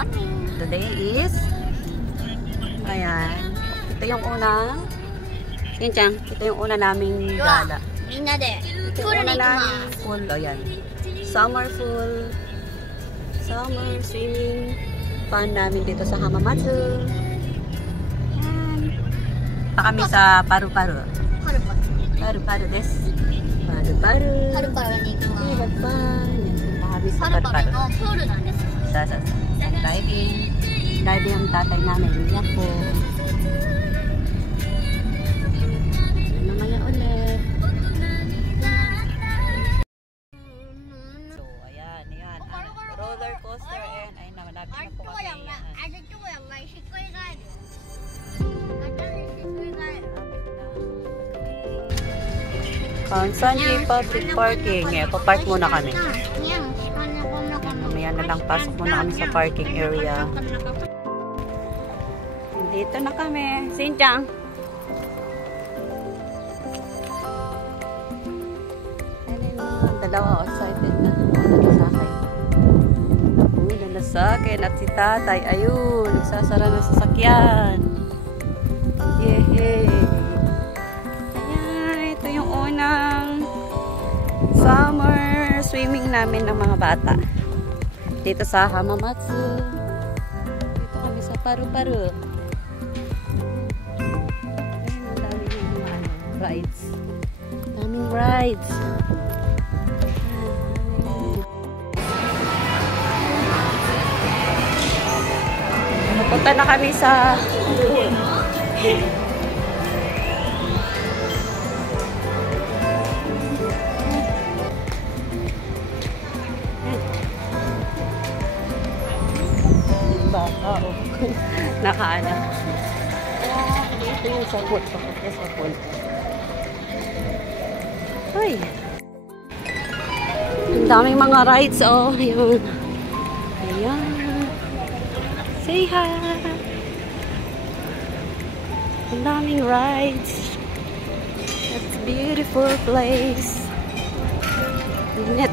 morning. Today is, ayan, ito yung unang, Shin-chan, ito yung una naming gala. Ito yung una naming full, ayan, summer swimming fun namin dito sa Hamamatsu. Ayan. Ito kami sa Paru-Paru. Paru-Paru desu. Paru-Paru. Paru-Paru ni ikimasu. Kami sa Paru-Paru. Sa diving. Diving ang tatay namin. Yan po. Mamaya ulit. So, ayan. Roller coaster and ay namalapit na po kami. Sanji Public Parking. Pa-park muna kami. Mamaya na lang pasok muna kami sa parking area. Dito na kami. Shin-chan. Dalawa excited na. Nalasakay at si tatay. Ayun. Nagsasara na sasakyan. Yehey. Summer swimming namin ng mga bata dito sa Hamamatsu. Dito kami sa Paru-Paru. Ayun, ang dami ng mga rides. Daming rides. Napunta na kami sa nakaana. Ito yung sapot. Ay! Ang daming mga rides, oh. Ayun. Ayan. Say hi! Ang daming rides. It's a beautiful place. Net.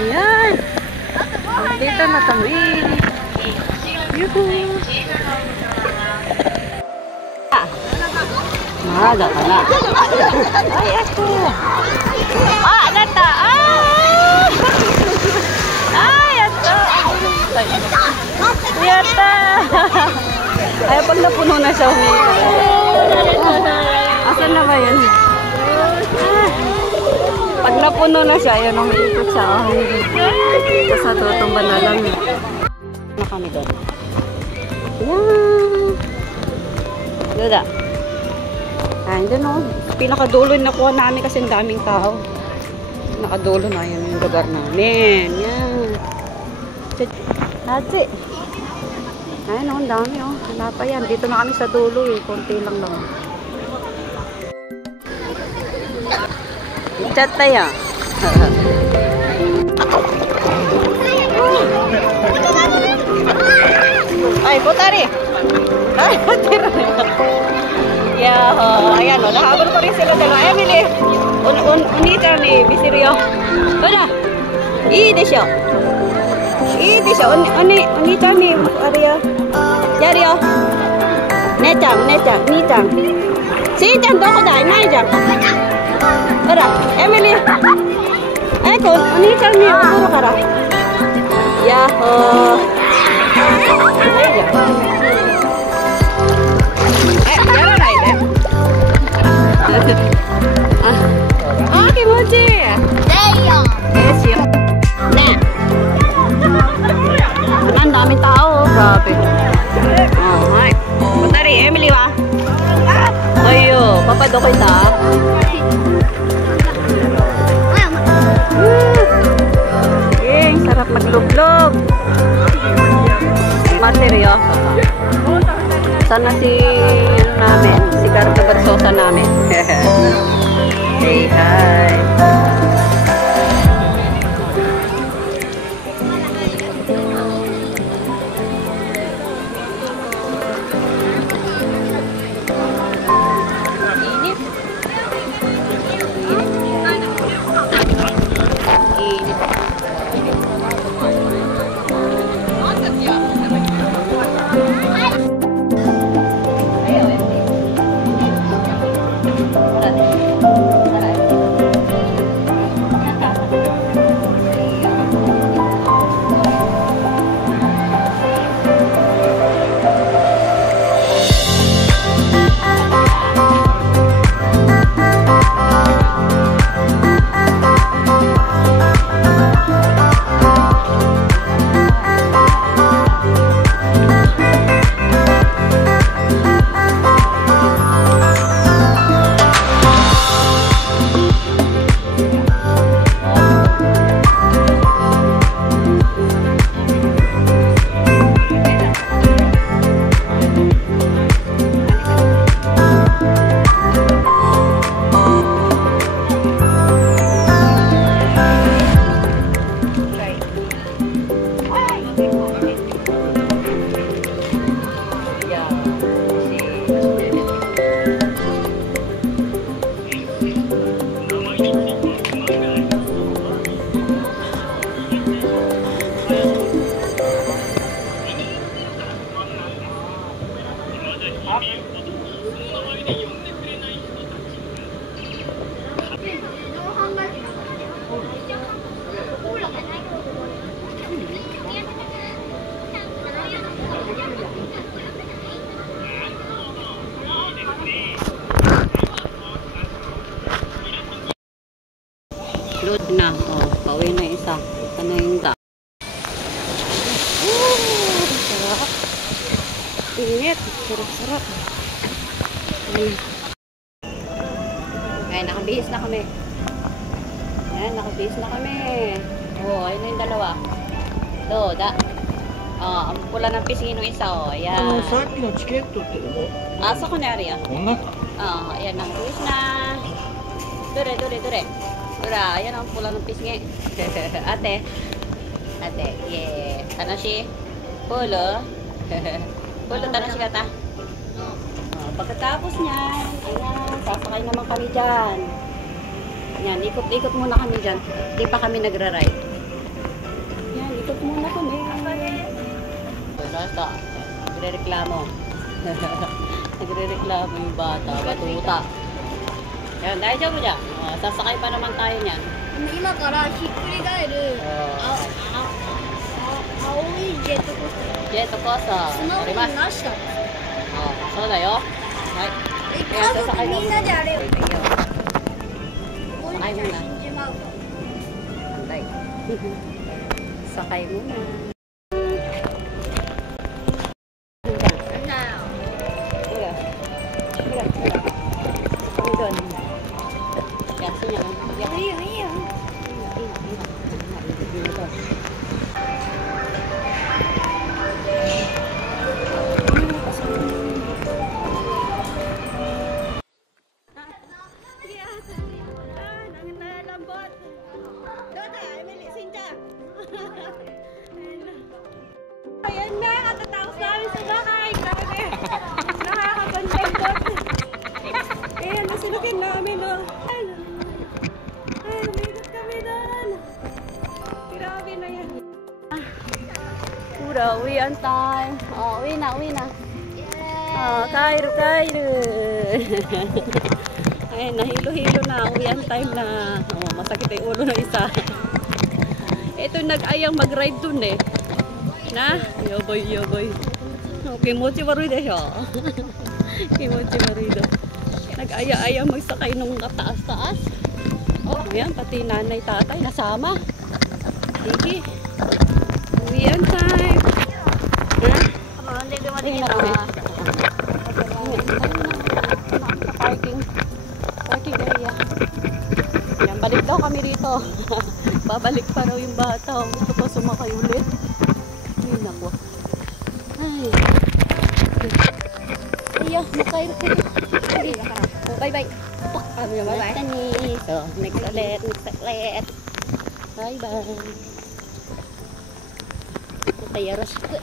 Ayan. Dito na kami. Yuhu. Maaga ka na. Ay, ako. Nata. Ay, ito. Yata. Ay, pag napuno na siya. Asan na ba yun? Pag napuno na siya, yun ang ikot siya. Ito sa tutumba na lang. Ano kami doon? Yan. Doda. Ayan doon o. Pinakadulo yung nakuha namin kasi ang daming tao. Pinakadulo na yun yung lugar namin. Yan. Hatsi. Ayan o, ang dami o. Wala pa yan. Dito na kami sa dulo eh. Konti lang lang. Chat tayo. Ay, putari. Ay, putari. Yeah, ayan o. Nakahabol pa rin sila dalawa. Emily, unita ni Bisirio. Wala. I desho. Unita ni Ario. Yario. Nechan. Ni-chan. Si-chan, doko da? Inai-chan. Hora, Emily. Ko, o兄ちゃんに怒るから。やっほー。ないじゃん。やらないで。気持ちいい。ですよ。ね。Ang dami tao. Grabe. Hi. Putari, Emily wa? Ayo, papadokoy ta. Sarap maglublog. Seryoso. Sana si namin, si Gardo Garsosa namin. Say hi. Init. Load na. Oh, pauwi na isa. Ito na yung da. Sarap. Init. Sarap. Ay, nakabihis na kami. Ayan, nakabihis na kami. Oh, ayun na yung dalawa. Da. Oh, ang pula ng pisngi ng isa, oh. Ayan. さっきのチケットってどこ？ Asa ko na rin,こんなか。 oh. Ayan, nakabihis na. Dure. Dura, ayan ang pula ng pisngi. Ate, yeah. Tanashi. Pulo. Pulo, tanashi kata. Oh, pagkatapos niyan, ayan, sasakay naman kami dyan. Yan, ikot-ikot muna kami dyan. Hindi pa kami nagra-ride. Yan, ikot muna kami. Basta, nagre-reklamo. Nagre-reklamo yung bata, batuta. Yan, dahil dyan mo dyan. Sasakay pa naman tayo niyan. 今からひっくり返る青いジェットコースター。 Jet of course, スマホに arimas. なしたの。 Oh, so na yo. Right. 家族みんなであれよ。もう Sakay 死 muna. んじまうか Antay. Sakay muna. ら。 Mira. Kami doon. Yaso niya. いいよいいよ。 Ayan na, katatapos namin sa bahay. Grabe. Nakakakontentot. Ayan, nasilukin namin, oh. Ay, umigot kami doon. Grabe na yan. Pura, uwian time. Oh, uwi na. Oh, Kairu. Ayan, nahilo-hilo na. Uwian time na. Oh, masakit yung ulo ng isa. Ito nag-ayang mag-ride dun eh. Na? Yoboy. Kimochi maruy de siya. Kimochi maruy do. Nag-aya-aya magsakay nung kataas-taas. Oh, ayan, pati nanay, tatay, nasama. Sige. Uwian time. Ha? Hindi ko Uwi na kami. Parking area. Yan, balik daw kami rito. Babalik pa raw yung bata. Gusto ko sumakay ulit. Ay, naku. Ay. Ayaw, makairo ko. Sige. Bye-bye. Bye-bye. So, next ulit. Bye-bye. Ito, yaroshiku.